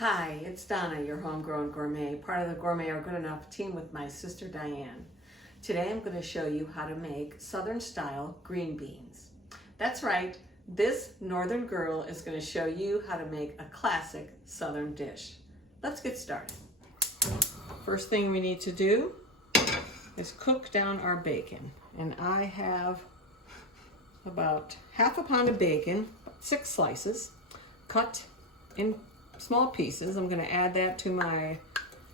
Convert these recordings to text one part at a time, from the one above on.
Hi, it's Donna, your homegrown gourmet, part of the Gourmet or Good Enough team with my sister Diane. Today I'm going to show you how to make Southern style green beans. That's right, this Northern girl is going to show you how to make a classic Southern dish. Let's get started. First thing we need to do is cook down our bacon. And I have about half a pound of bacon, 6 slices, cut in small pieces. I'm going to add that to my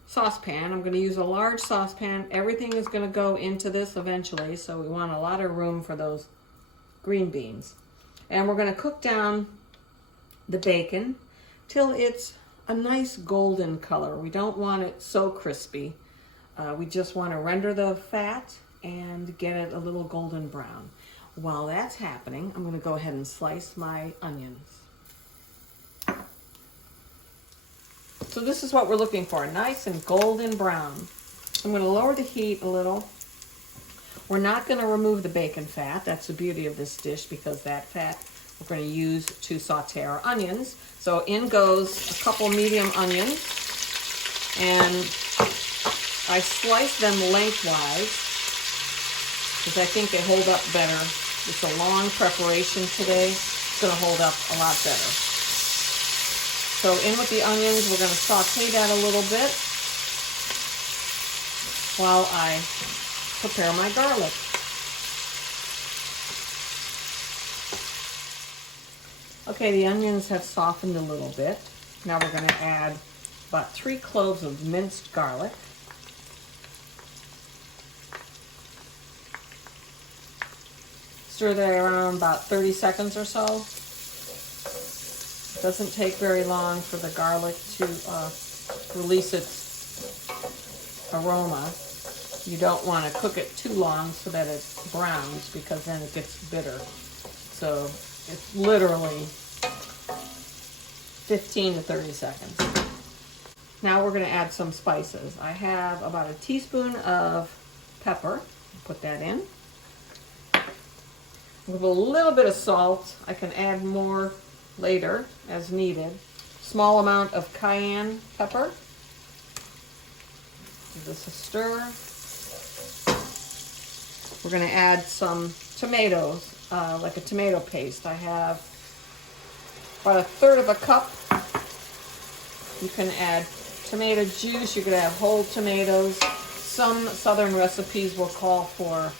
saucepan. I'm going to use a large saucepan. Everything is going to go into this eventually, so we want a lot of room for those green beans. And we're going to cook down the bacon till it's a nice golden color. We don't want it so crispy. We just want to render the fat and get it a little golden brown. While that's happening, I'm going to go ahead and slice my onions. So this is what we're looking for, nice and golden brown. I'm going to lower the heat a little. We're not going to remove the bacon fat. That's the beauty of this dish, because that fat we're going to use to saute our onions. So in goes a couple medium onions, and I slice them lengthwise because I think they hold up better. It's a long preparation today. It's going to hold up a lot better. So in with the onions, we're going to saute that a little bit while I prepare my garlic. Okay, the onions have softened a little bit. Now we're going to add about 3 cloves of minced garlic. Stir that around about 30 seconds or so. It doesn't take very long for the garlic to release its aroma. You don't want to cook it too long so that it browns, because then it gets bitter. So it's literally 15 to 30 seconds. Now we're going to add some spices. I have about a teaspoon of pepper. Put that in. With a little bit of salt. I can add more later as needed. Small amount of cayenne pepper. Give this a stir. We're going to add some tomatoes, like a tomato paste. I have about 1/3 cup. You can add tomato juice. You could have whole tomatoes. Some Southern recipes will call for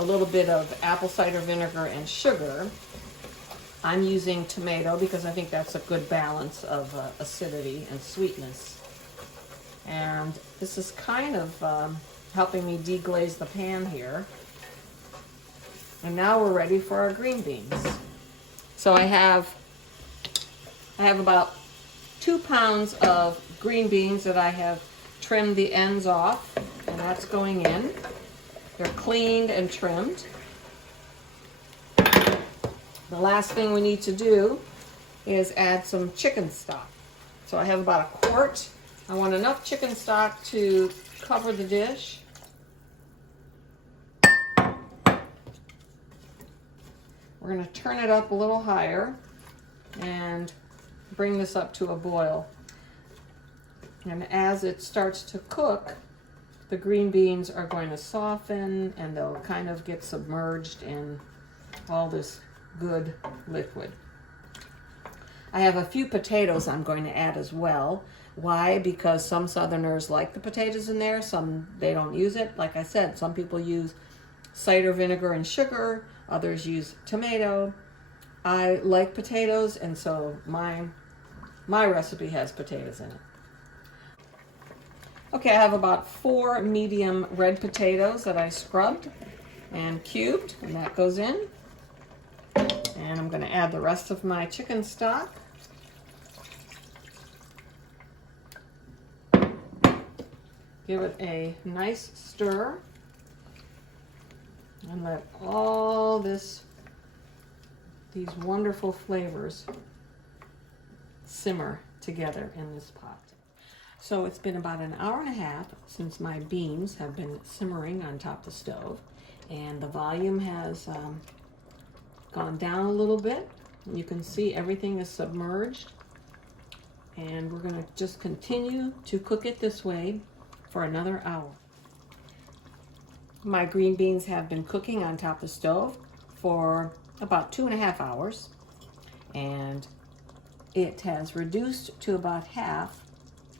a little bit of apple cider vinegar and sugar. I'm using tomato because I think that's a good balance of acidity and sweetness. And this is kind of helping me deglaze the pan here. And now we're ready for our green beans. So I have about 2 pounds of green beans that I have trimmed the ends off, and that's going in. They're cleaned and trimmed. The last thing we need to do is add some chicken stock. So I have about a quart. I want enough chicken stock to cover the dish. We're going to turn it up a little higher and bring this up to a boil. And as it starts to cook, the green beans are going to soften and they'll kind of get submerged in all this good liquid. I have a few potatoes I'm going to add as well. Why? Because some Southerners like the potatoes in there, some they don't use it. Like I said, some people use cider vinegar and sugar, others use tomato. I like potatoes, and so my recipe has potatoes in it. Okay, I have about 4 medium red potatoes that I scrubbed and cubed, and that goes in. And I'm going to add the rest of my chicken stock. Give it a nice stir. And let all these wonderful flavors simmer together in this pot. So it's been about an hour and a half since my beans have been simmering on top of the stove. And the volume has gone down a little bit. You can see everything is submerged. And we're gonna just continue to cook it this way for another hour. My green beans have been cooking on top of the stove for about 2.5 hours, and it has reduced to about half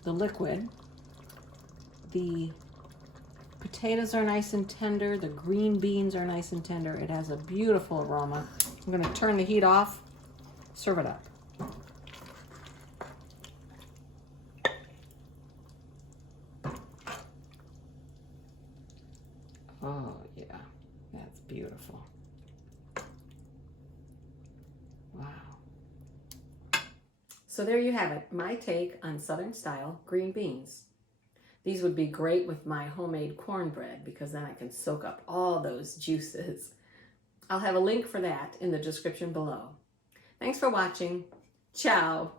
the liquid. The potatoes are nice and tender. The green beans are nice and tender. It has a beautiful aroma. I'm going to turn the heat off, serve it up. Oh yeah, that's beautiful. Wow. So there you have it, my take on Southern style green beans. These would be great with my homemade cornbread because then I can soak up all those juices. I'll have a link for that in the description below. Thanks for watching. Ciao.